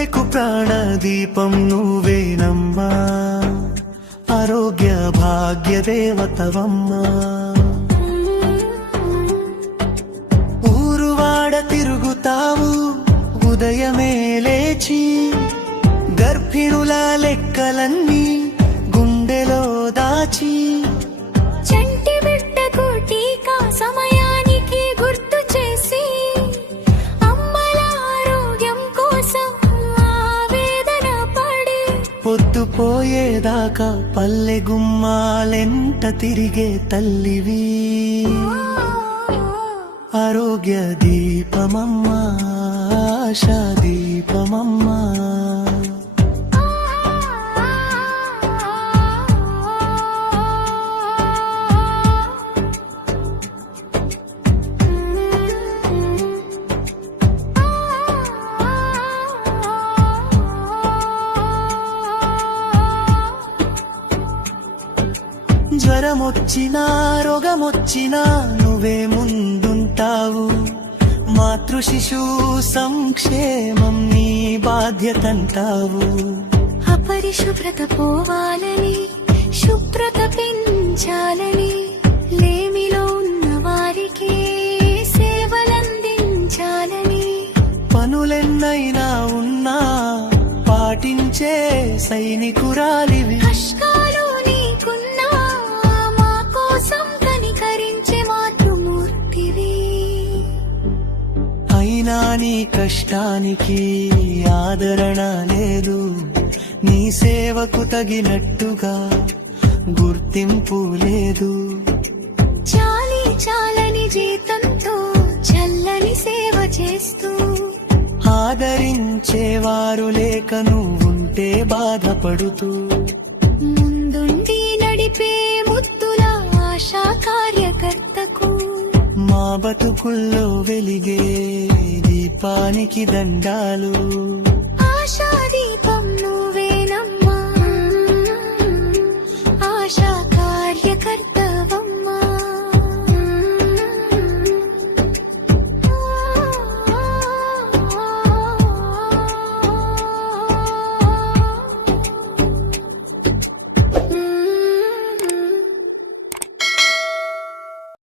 పల్లెకు ప్రాణదీపం నువ్వేనమ్మా, ఆరోగ్య భాగ్య దేవతవమ్మా. ఊరువాడ తిరుగుతావు ఉదయమే లేచి, గర్భిణుల లెక్కలన్నీ గుండెలో దాచి, చంటి బిడ్డకు టీకా సమయానికి గుర్తు చేసి, అమ్మల ఆరోగ్యం కోసం ఆవేదన పడి, పొద్దుపోయేదాకా పల్లె గుమ్మాలెంట తిరిగే తల్లివి, ఆరోగ్య దీపమమ్మా, ఆశా దీపమమ్మా. జ్వరమొచ్చినా రోగమొచ్చినా నువ్వే ముందుంటావు, మాతృ శిశు సంక్షేమం నీ బాధ్యతంటావు. అపరిశుభ్రత పోవాలని, శుభ్రత పెంచాలని, లేమిలో ఉన్న వారికి సేవలందించాలని, పనులెన్నైనా ఉన్నా పాటించే సైనికురాలివి. కష్టాలు నీకున్నా మా కోసం కనికరించే మాతృమూర్తివి. అయినా నీ కష్టానికి ఆదరణ లేదు, నీ సేవకు తగినట్టుగా గుర్తింపు లేదు. చాలి చాలని జీతంతో చల్లని సేవ చేస్తూ, ఆదరించేవారు లేక నువ్వుంటే బాధపడుతూ, ముందుండి నడిపే ముద్దుల ఆశా కార్యకర్తకు మా బతుకుల్లో వెలిగే దీపానికి దండాలు. ఆశా